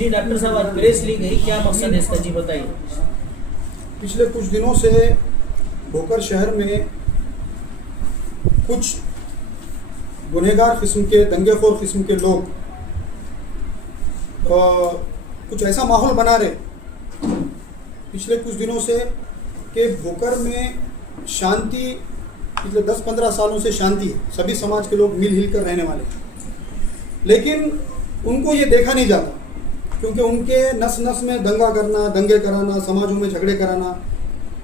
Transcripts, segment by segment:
जी doctor साहब, आज press ली गई, क्या मकसद है इसका, जी बताइए। पिछले कुछ दिनों से भोकर शहर में कुछ गुनहगार किस्म के, दंगेखोर किस्म के लोग कुछ ऐसा माहौल बना रहे पिछले कुछ दिनों से कि भोकर में शांति, पिछले 10-15 सालों से शांति है, सभी समाज के लोग मिलजुल कर रहने वाले हैं, लेकिन उनको ये देखा नहीं जाता क्योंकि उनके नस नस में दंगा करना, दंगे कराना, समाजों में झगड़े कराना,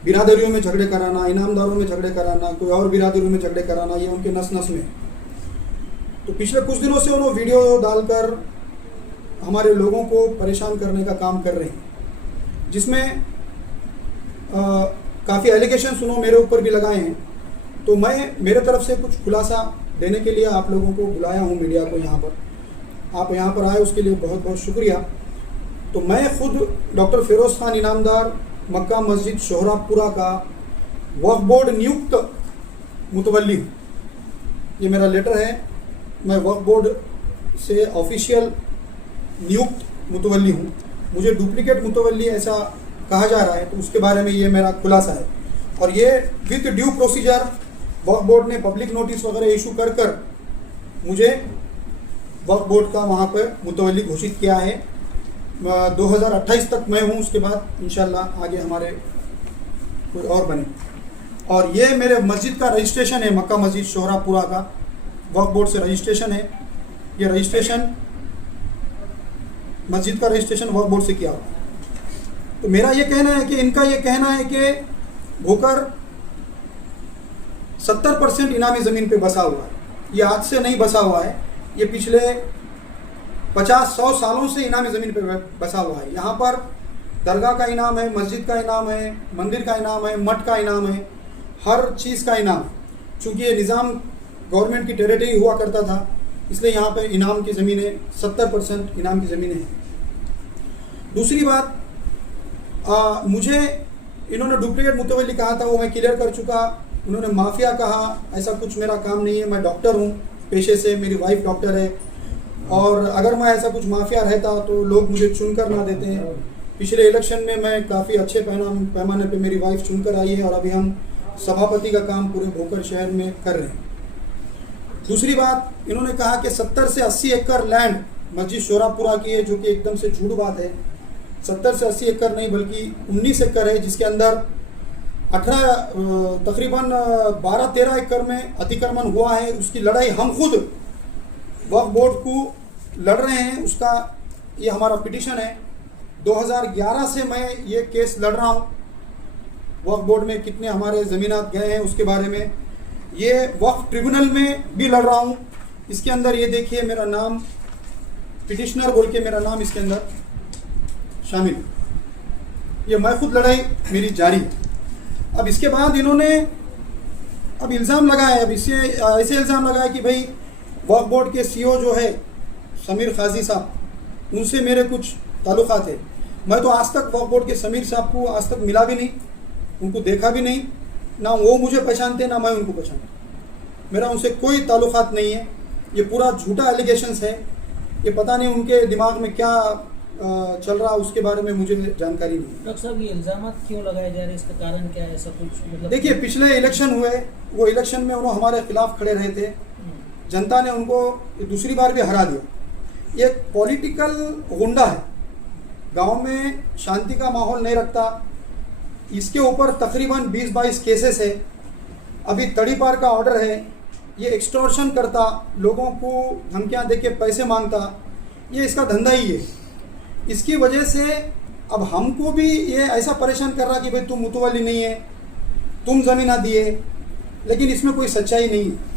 बिरादरियों में झगड़े कराना, इनामदारों में झगड़े कराना, कोई और बिरादरियों में झगड़े कराना, ये उनके नस नस में। तो पिछले कुछ दिनों से उन्होंने वीडियो डालकर हमारे लोगों को परेशान करने का काम कर रहे हैं, जिसमें काफ़ी एलिगेशंस उन्होंने मेरे ऊपर भी लगाए हैं। तो मैं मेरे तरफ से कुछ खुलासा देने के लिए आप लोगों को बुलाया हूँ, मीडिया को यहाँ पर। आप यहाँ पर आए उसके लिए बहुत बहुत शुक्रिया। तो मैं खुद डॉक्टर फिरोज़ खान इनामदार, मक्का मस्जिद शोहरापुरा का वक्फ बोर्ड नियुक्त मुतवल्ली हूँ। ये मेरा लेटर है, मैं वक्फ बोर्ड से ऑफिशियल नियुक्त मुतवल्ली हूँ। मुझे डुप्लीकेट मुतवल्ली ऐसा कहा जा रहा है, तो उसके बारे में ये मेरा खुलासा है। और ये विद ड्यू प्रोसीजर वक्फ बोर्ड ने पब्लिक नोटिस वगैरह इशू कर कर मुझे वक्फ बोर्ड का वहाँ पर मुतवल्ली घोषित किया है। 2028 तक मैं हूँ, उसके बाद इंशाल्लाह आगे हमारे कोई और बने। और ये मेरे मस्जिद का रजिस्ट्रेशन है, मक्का मस्जिद शोहरापुरा का वक्फ बोर्ड से रजिस्ट्रेशन है। ये रजिस्ट्रेशन मस्जिद का रजिस्ट्रेशन वक्फ बोर्ड से किया हुआ। तो मेरा ये कहना है कि इनका ये कहना है कि भोकर 70% इनामी ज़मीन पे बसा हुआ है। ये आज से नहीं बसा हुआ है, ये पिछले 50-100 सालों से इनामी ज़मीन पे बसा हुआ है। यहाँ पर दरगाह का इनाम है, मस्जिद का इनाम है, मंदिर का इनाम है, मठ का इनाम है, हर चीज़ का इनाम है। चूँकि ये निज़ाम गवर्नमेंट की टेरिटरी हुआ करता था, इसलिए यहाँ पे इनाम की ज़मीनें 70% इनाम की ज़मीनें हैं। दूसरी बात, मुझे इन्होंने डुप्लीकेट मुतवल्ली कहा था, वो मैं क्लियर कर चुका। उन्होंने माफिया कहा, ऐसा कुछ मेरा काम नहीं है। मैं डॉक्टर हूँ पेशे से, मेरी वाइफ डॉक्टर है, और अगर मैं ऐसा कुछ माफिया रहता तो लोग मुझे चुनकर ना देते हैं। पिछले इलेक्शन में मैं काफ़ी अच्छे पैमाने पे मेरी वाइफ चुनकर आई है, और अभी हम सभापति का काम पूरे भोकर शहर में कर रहे हैं। दूसरी बात, इन्होंने कहा कि 70 से 80 एकड़ लैंड मस्जिद शोहरापुरा की है, जो कि एकदम से झूठ बात है। 70 से 80 एकड़ नहीं बल्कि 19 एकड़ है, जिसके अंदर तकरीबन 12-13 एकड़ में अतिक्रमण हुआ है। उसकी लड़ाई हम खुद वक्फ बोर्ड को लड़ रहे हैं, उसका ये हमारा पिटीशन है। 2011 से मैं ये केस लड़ रहा हूँ। वक्फ बोर्ड में कितने हमारे ज़मीनात गए हैं उसके बारे में, ये वक्फ ट्रिब्यूनल में भी लड़ रहा हूँ। इसके अंदर ये देखिए मेरा नाम, पिटिशनर बोल के मेरा नाम इसके अंदर शामिल। ये मैं खुद लड़ाई मेरी जारी है। अब इसके बाद इन्होंने अब इल्ज़ाम लगाया, अब इससे ऐसे इल्ज़ाम लगाया कि भाई वक्फ बोर्ड के सीईओ जो है समीर काजी साहब, उनसे मेरे कुछ ताल्लुकात है। मैं तो आज तक वक्फ बोर्ड के समीर साहब को आज तक मिला भी नहीं, उनको देखा भी नहीं, ना वो मुझे पहचानते ना मैं उनको पहचानता। मेरा उनसे कोई ताल्लुकात नहीं है। ये पूरा झूठा एलिगेशंस है। ये पता नहीं उनके दिमाग में क्या चल रहा, उसके बारे में मुझे जानकारी नहीं है। डॉक्टर साहब, ये इल्ज़ाम क्यों लगाए जा रहे हैं, इसका कारण क्या है? ऐसा कुछ मतलब देखिए, पिछले इलेक्शन हुए, वो इलेक्शन में उन्होंने हमारे खिलाफ खड़े रहे थे। जनता ने उनको दूसरी बार भी हरा दिया। ये पॉलिटिकल गुंडा है, गांव में शांति का माहौल नहीं रखता। इसके ऊपर तकरीबन 20-22 केसेस है। अभी तड़ीपार का ऑर्डर है। ये एक्सटॉर्शन करता, लोगों को धमकियां देके पैसे मांगता, ये इसका धंधा ही है। इसकी वजह से अब हमको भी ये ऐसा परेशान कर रहा कि भाई तुम मुतवल्ली नहीं है, तुम जमीन दिए, लेकिन इसमें कोई सच्चाई नहीं है।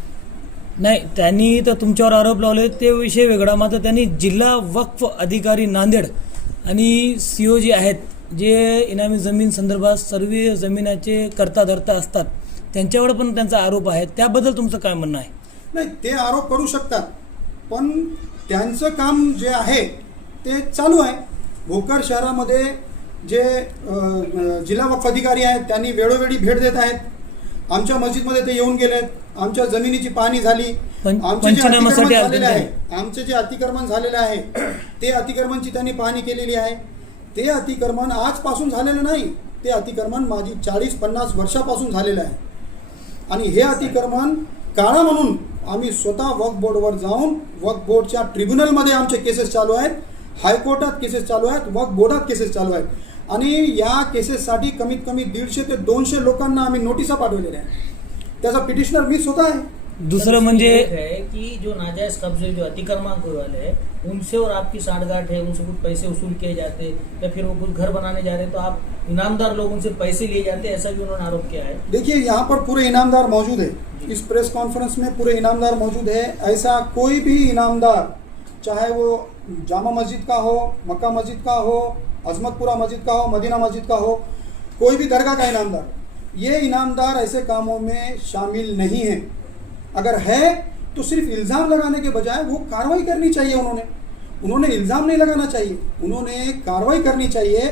नाही, त्यांनी तर तुमच्यावर आरोप लावले, ते विषय वेगळा। मात्र त्यांनी जिल्हा वक्फ अधिकारी नांदेड आणि सीओ जे आहेत, जे इनामी जमीन संदर्भात सर्व जमिनाचे करता धरता असतात, त्यांच्यावर पण त्यांचा आरोप आहे। त्याबद्दल तुमचं काय म्हणणं आहे? नाही, ते आरोप करू शकतात, पण त्यांचं काम जे आहे ते चालू आहे। भोकर शहरामध्ये जे जिल्हा वक्फ अधिकारी आहेत त्यांनी वेळोवेळी भेट देत आहेत। आमच्या मस्जिदमध्ये ते येऊन गेलेत, आमच्या जमिनीची पाहणी झाली, आमचे जे पंचनामासाठी अतिक्रमण झालेले आले आहे, आमचे जे अतिक्रमण झालेले आहे ते अतिक्रमणची त्यांनी पाहणी केलेली आहे. ते अतिक्रमण आजपासून झालेलं नाही, ते अतिक्रमण माझी 40-50 वर्षापासून झालेलं आहे. आणि हे अतिक्रमण काळा म्हणून आम्ही स्वतः वक्फ बोर्डवर जाऊन वक्फ बोर्डच्या ट्रिब्युनलमध्ये आमचे केसेस चालू आहेत, हायकोर्टात केसेस चालू आहेत, वक्फ बोर्डात केसेस चालू आहेत. आणि या केसेससाठी कमीत कमी 150 ते 200 लोकांना आम्ही नोटिसा पाठवलेल्या आहेत. त्याचा पिटिशनर मी स्वतः आहे. दूसरा म्हणजे है कि जो नाजायज कब्जे जो अतिक्रमण वाले हैं उनसे और आपकी साठगांठ है, उनसे कुछ पैसे वसूल किए जाते या फिर वो कुछ घर बनाने जा रहे हैं तो आप इनामदार लोग उनसे पैसे लिए जाते, ऐसा भी उन्होंने आरोप किया है. देखिए यहाँ पर पूरे इनामदार मौजूद है, इस प्रेस कॉन्फ्रेंस में पूरे इनामदार मौजूद है. ऐसा कोई भी इनामदार, चाहे वो जामा मस्जिद का हो, मक्का मस्जिद का हो, अजमतपुरा मस्जिद का हो, मदीना मस्जिद का हो, कोई भी दरगाह का इनामदार, ये इनामदार ऐसे कामों में शामिल नहीं है. अगर है तो सिर्फ इल्ज़ाम लगाने के बजाय वो कार्रवाई करनी चाहिए. उन्होंने इल्ज़ाम नहीं लगाना चाहिए, उन्होंने कार्रवाई करनी चाहिए.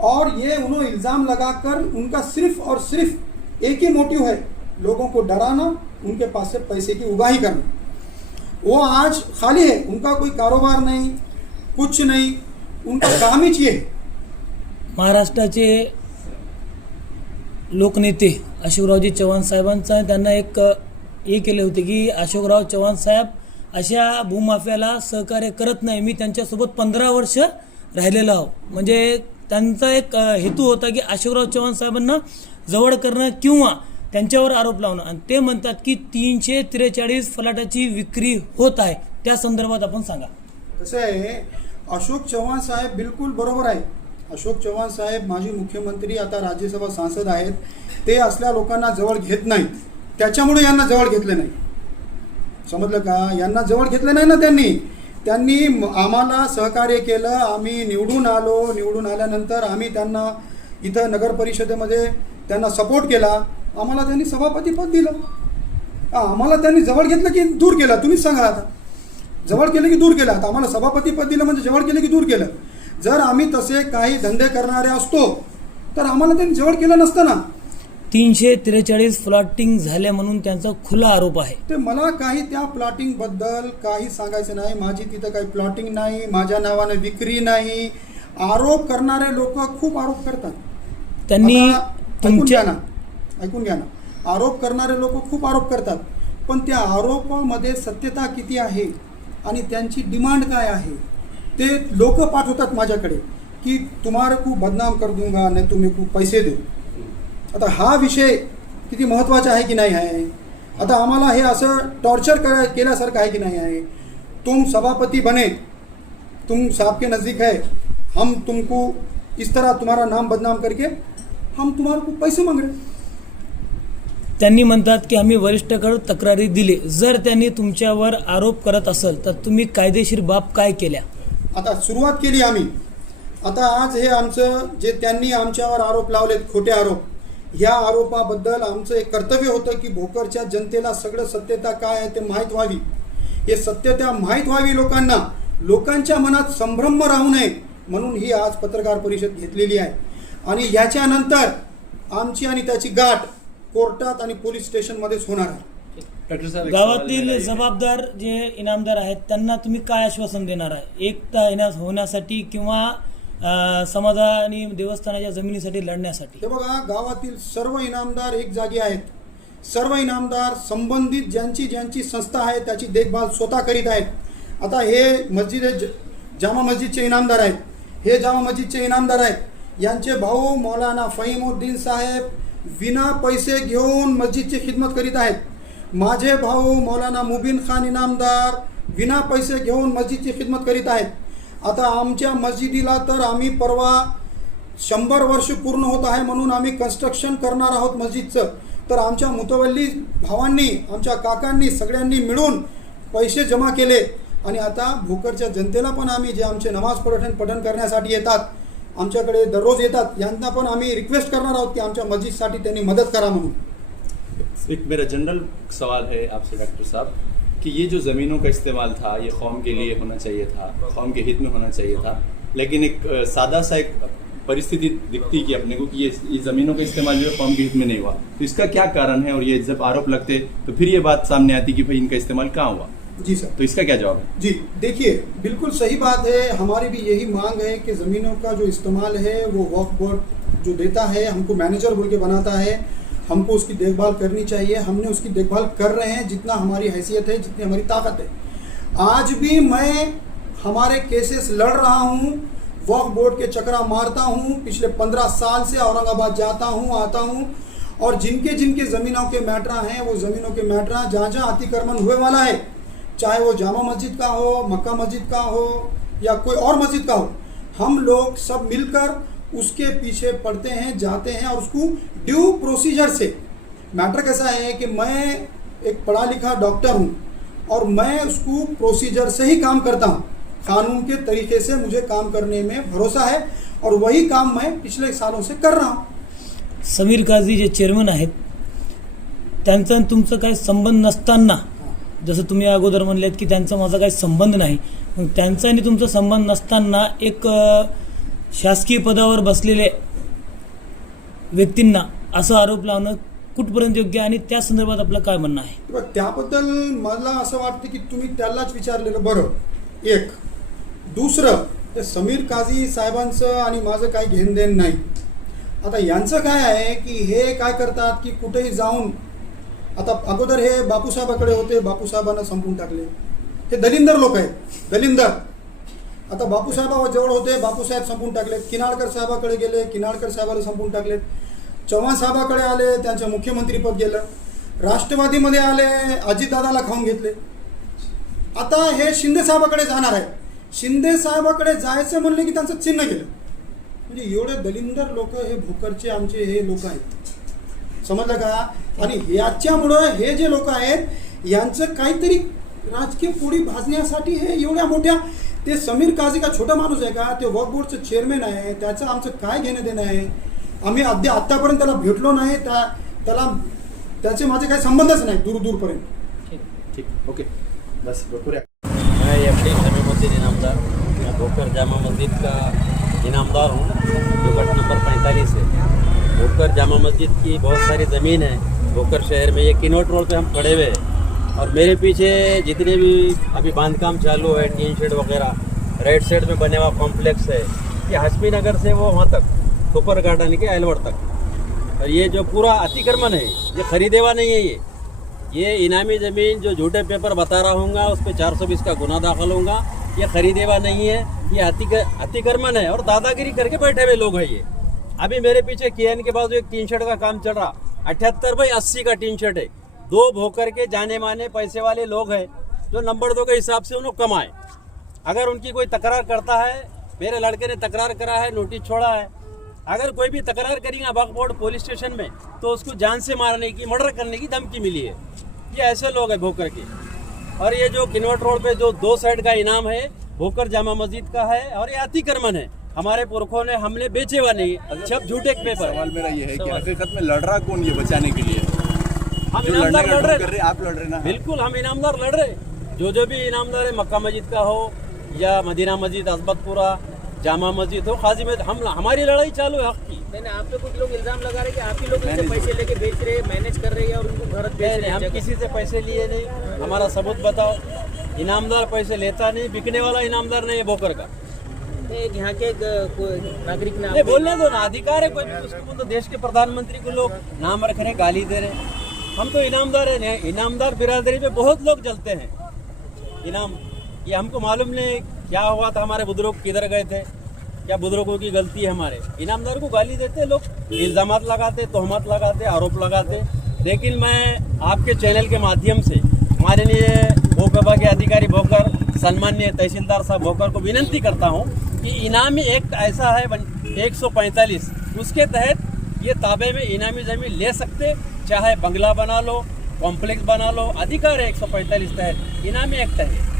और ये उन्होंने इल्ज़ाम लगाकर उनका सिर्फ और सिर्फ एक ही मोटिव है, लोगों को डराना, उनके पास से पैसे की उगाही करना. वो आज खाली है, उनका कोई कारोबार नहीं, कुछ नहीं, उनका काम ही ये है. महाराष्ट्राचे लोकनेते अशोकरावजी चव्हाण साहेबांचा त्यांना एक हे केले होते की अशोकराव चव्हाण साहेब अशा भूमाफियाला सहकार्य करत नाही, मी त्यांच्यासोबत 15 वर्ष राहिलेलो आहो. म्हणजे त्यांचा एक हेतू होता की अशोकराव चव्हाण साहेबांना जवळ करणं किंवा त्यांच्यावर आरोप लावणं. आणि ते म्हणतात की 343 फ्लॅटाची विक्री होत आहे, त्या संदर्भात आपण सांगा. कसं आहे, अशोक चव्हाण साहेब बिलकुल बरोबर आहे. अशोक चव्हाण साहेब माजी मुख्यमंत्री, आता राज्यसभा सांसद आहेत. ते असल्या लोकांना जवळ घेत नाहीत, त्याच्यामुळे यांना जवळ घेतले नाही. समजलं का? यांना जवळ घेतलं नाही ना त्यांनी आम्हाला सहकार्य केलं. आम्ही निवडून आलो, निवडून आल्यानंतर आम्ही त्यांना इथं नगर परिषदेमध्ये त्यांना सपोर्ट केला. आम्हाला त्यांनी सभापती पद दिलं. आम्हाला त्यांनी जवळ घेतलं की दूर केलं? तुम्हीच सांगा. आता जवळ केलं की दूर केलं? आता आम्हाला सभापती पद दिलं म्हणजे जवळ केलं की दूर केलं? जर आम्ही तसे काही धंदे करणारे असतो तर आम्हाला त्यांनी जवळ केलं नसतं ना. 343 प्लॉटिंग झाले म्हणून त्यांचा खुला आरोप आहे. ते मला काही त्या प्लॉटिंग बद्दल काही सांगायचं नाही. माझी तिथं काही प्लॉटिंग नाही, माझ्या नावाने विक्री नाही. आरोप करणारे लोक खूप आरोप करतात. त्यांनी ऐकून घ्या ना, आरोप करणारे लोक खूप आरोप करतात, पण त्या आरोपामध्ये सत्यता किती आहे आणि त्यांची डिमांड काय आहे ते लोक पाठवतात माझ्याकडे की तुम्हारे को बदनाम कर दूंगा, नाही तुम्ही खूप पैसे दे. आता हा विषय किती महत्त्वाचा आहे की नाही आहे? आता आम्हाला हे असं टॉर्चर केल्यासारखं आहे की नाही आहे? तुम सभापति बने, तुम साहब के नज़दीक है, हम तुमको इस तरह तुम्हारा नाम बदनाम करके हम तुम्हारे को पैसे मांग रहे. त्यांनी म्हणतात की आम्ही वरिष्ठांकडे तक्रारी दिली. जर त्यांनी तुमच्यावर आरोप करत असेल तर तुम्ही कायदेशीर बाब काय केल्या? आता सुरुवात केली आम्ही. आता आज हे आमचं जे त्यांनी आमच्यावर आरोप लावलेत, खोटे आरोप, या आरोपाबद्दल आमचं एक कर्तव्य होतं की भोकरच्या जनतेला सगळं सत्यता काय आहे ते माहीत व्हावी. हे सत्यता माहीत व्हावी लोकांना, लोकांच्या मनात संभ्रम राहू नये म्हणून ही आज पत्रकार परिषद घेतलेली आहे. आणि याच्यानंतर आमची आणि त्याची गाठ कोर्टात आणि पोलीस स्टेशनमध्येच होणार आहे. गावातील जबाबदार जे इनामदार आहेत त्यांना तुम्ही काय आश्वासन देणार आहे एकता होण्यासाठी किंवा समाजा आणि देवस्थानाच्या जमिनीसाठी लढण्यासाठी? हे बघा, गावातील सर्व इनामदार एक जागी आहेत. सर्व इनामदार संबंधित ज्यांची संस्था आहे त्याची देखभाल स्वतः करीत आहेत. आता हे जामा मस्जिदचे इनामदार आहेत, हे जामा मस्जिदचे इनामदार आहेत. यांचे भाऊ मौलाना फहीमुद्दीन साहेब विना पैसे घेऊन मस्जिदची खिदमत करीत आहेत. माझे भाऊ मौलाना मुबीन खान इनामदार विना पैसे घेऊन मस्जिदची खिदमत करीत आहेत. आता आमच्या मस्जिदीला तर आम्ही परवा 100 वर्ष पूर्ण होत आहे म्हणून आम्ही कन्स्ट्रक्शन करणार आहोत मस्जिदचं. तर आमच्या मुतवल्ली भावांनी, आमच्या काकांनी, सगळ्यांनी मिळून पैसे जमा केले. आणि आता भोकरच्या जनतेला पण आम्ही जे आमचे नमाज पठण करण्यासाठी येतात, आमच्याकडे दररोज येतात, यांना पण आम्ही रिक्वेस्ट करणार आहोत की आमच्या मस्जिदसाठी त्यांनी मदत करा म्हणून. एक मेरा जनरल सवाल है आपसे डॉक्टर साहब कि ये जो ज़मीनों का इस्तेमाल था ये कौम के लिए होना चाहिए था, कौम के हित में होना चाहिए था, लेकिन एक सादा सा एक परिस्थिति दिखती कि अपने को कि ये जमीनों का इस्तेमाल जो है कौम के हित में नहीं हुआ, तो इसका क्या कारण है? और ये जब आरोप लगते तो फिर ये बात सामने आती कि भाई इनका इस्तेमाल कहाँ हुआ। जी सर, तो इसका क्या जवाब है? जी देखिए, बिल्कुल सही बात है। हमारी भी यही मांग है कि ज़मीनों का जो इस्तेमाल है वो वक्फ बोर्ड जो देता है, हमको मैनेजर बोल के बनाता है, हमको उसकी देखभाल करनी चाहिए। हमने उसकी देखभाल कर रहे हैं जितना हमारी हैसियत है, जितनी हमारी ताकत है। आज भी मैं हमारे केसेस लड़ रहा हूँ, वक्फ बोर्ड के चक्रा मारता हूँ। पिछले 15 साल से औरंगाबाद जाता हूँ, आता हूँ, और जिनके जिनके ज़मीनों के मैटरा हैं वो ज़मीनों के मैटरा जहाँ जहाँ अतिक्रमण हुए वाला है, चाहे वो जामा मस्जिद का हो, मक्का मस्जिद का हो या कोई और मस्जिद का हो, हम लोग सब मिलकर उसके पीछे पड़ते हैं, जाते हैं और उसको ड्यू प्रोसीजर से। मैटर कैसा है कि मैं एक पढ़ा लिखा डॉक्टर हूँ और मैं उसको प्रोसीजर से ही काम करता हूँ। कानून के तरीके से मुझे काम करने में भरोसा है और वही काम मैं पिछले सालों से कर रहा हूँ। समीर काझी जे चेअरमन आहेत त्यांचा आणि तुमचा काही संबंध नसताना, जसं तुम्ही अगोदर म्हणलेत की त्यांचा माझा काही संबंध नाही, मग त्यांचा आणि तुमचा संबंध नसताना एक शासकीय पदावर बसलेले व्यक्तींना असा आरोप लावणं कुठपर्यंत योग्य आणि त्या संदर्भात आपलं काय म्हणणं आहे? त्याबद्दल मला असं वाटतं की तुम्ही त्यालाच विचारलेलं बरं. एक दुसरं, ते समीर काझी साहेबांचं आणि माझं काही घेणदेण नाही. आता यांचं काय आहे की हे काय करतात की कुठेही जाऊन, आता अगोदर हे बापूसाहेबाकडे होते, बापूसाहेबांना संपून टाकले. हे दलिंदर लोक आहेत, दलिंदर. आता बापूसाहेबाजवळ होते, बापूसाहेब संपून टाकलेत. किनाळकर साहेबाकडे गेले, किनाळकर साहेबाला संपून टाकलेत. चव्हाण साहेबाकडे आले, त्यांचं मुख्यमंत्रीपद गेलं. राष्ट्रवादीमध्ये आले, अजितदादाला खाऊन घेतले. आता हे शिंदे साहेबाकडे जाणार आहे. शिंदे साहेबाकडे जायचं म्हणले की त्यांचं चिन्ह गेलं. म्हणजे एवढे दलिंदर लोक हे भोकरचे आमचे हे लोक आहेत, समजलं का? आणि याच्यामुळं हे जे लोक आहेत यांचं काहीतरी राजकीय पोळी भाजण्यासाठी हे एवढ्या मोठ्या, ते समीर काझी का छोटा माणूस आहे का? ते वक्फ बोर्डचं चेअरमॅन आहे, त्याचं आमचं काय घेणं देणं आहे? आम्ही आत्तापर्यंत त्याला भेटलो नाही, त्याला त्याचे माझे काही संबंधच नाही दूरपर्यंत. ठीक, ओके, बस भरपूर आहे. मैं एफडी शमीमुद्दीन इनामदार, मैं भोकर जामा मस्जिद का इनामदार हूँ, जो गट नंबर 45 है. भोकर जामा मस्जिद की बहुत सारी ज़मीन है भोकर शहर में. ये किनवट रोड पे हम खड़े हुए हैं और मेरे पीछे जितने भी अभी बांधकाम चालू है, टीन शेड वगैरह, राइट साइड में बने हुआ कॉम्प्लेक्स है, ये हसमी नगर से वो वहाँ तक सुपर गार्डन के अलवर तक. और ये जो पूरा अतिक्रमण है ये खरीदेवा नहीं है. ये इनामी ज़मीन जो झूठे पेपर बता रहा हूँगा उस पर 420 का गुना दाखिल होगा. ये खरीदेवा नहीं है, ये अतिक्रमण है और दादागिरी करके बैठे हुए लोग हैं. ये अभी मेरे पीछे केएन के बाजू एक टीन शेड का काम चल रहा, 78/80 का टीन शेड है. 2 भोकर के जाने माने पैसे वाले लोग हैं जो नंबर 2 के हिसाब से उन्होंने कमाए. अगर उनकी कोई तकरार करता है, मेरे लड़के ने तकरार करा है, नोटिस छोड़ा है, अगर कोई भी तकरार करेगा वक्फ बोर्ड पुलिस स्टेशन में तो उसको जान से मारने की, मर्डर करने की धमकी मिली है. ये ऐसे लोग हैं भोकर के. और ये जो किनवट रोड पे जो 2 साइड का इनाम है भोकर जामा मस्जिद का है और ये अतिक्रमण है. हमारे पुरखों ने हमने बेचे हुआ नहीं, सब झूठे पेपर. सवाल मेरा ये है कि हकीकत में लड़ रहा कौन ये बचाने के लिए? हम इनामदार लड़ रहे, आप लड़ रहे ना? बिल्कुल हम इनामदार लड़ रहे. जो भी इनामदार है, मक्का मस्जिद का हो या मदीना मस्जिद, अजबतपुरा, जामा मस्जिद हो, खाजी में हमारी लड़ाई चालू है हक की. नहीं, आप पे कुछ लोग इल्जाम लगा रहे कि आप ही लोग इनसे पैसे लेके बेच रहे, मैनेज कर रहे हैं और उनको घर बेच रहे हैं. हम किसी से पैसे लिए नहीं, हमारा सबूत बताओ. इनामदार पैसे लेता नहीं, बिकने वाला इनामदार नहीं है भोकर का. एक यहाँ के कोई नागरिक ने नहीं, बोलने दो ना, अधिकार है कोई भी. उसको तो देश के प्रधानमंत्री को लोग नाम रख रहे, गाली दे रहे. हम तो इनामदार है. इनामदार बिरादरी पे बहुत लोग जलते हैं. इनाम ये हमको मालूम नहीं क्या हुआ था, हमारे बुजुर्ग किधर गए थे, क्या बुजुर्गों की गलती है. हमारे इनामदार को गाली देते लोग, इल्जामात लगाते, तोहमत लगाते, आरोप लगाते. लेकिन मैं आपके चैनल के माध्यम से माननीय भोकरबा के अधिकारी भोकर, सम्माननीय तहसीलदार साहब भोकर को विनंती करता हूं कि इनामी एक्ट ऐसा है 145, उसके तहत ये ताबे में इनामी ज़मीन ले सकते, चाहे बंगला बना लो, कॉम्प्लेक्स बना लो, अधिकार है 145 तहत. इनामी एक्ट है,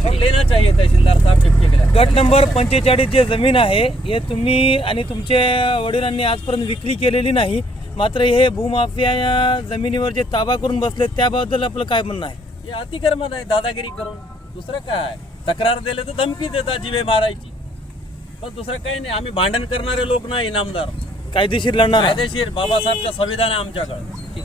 हम लेना चाहिए तहसीलदार साहब डिप्टी के. गट नंबर 45 जे जमीन आहे हे तुम्ही आणि तुमच्या वडिलांनी आजपर्यंत विक्री केलेली नाही, मात्र हे भूमाफिया या जमिनीवर जे ताबा करून बसले त्याबद्दल आपलं काय म्हणणं आहे? हे अतिक्रमण आहे, दादागिरी करून. दुसरं काय आहे? तक्रार दिले तर धमकी देतात, जीवे मारायची. पण दुसरं काही नाही, आम्ही भांडण करणारे लोक नाही, इनामदार कायदेशीर लढणार आहात. कायदेशीर बाबासाहेबचं संविधान आहे आमच्याकडे.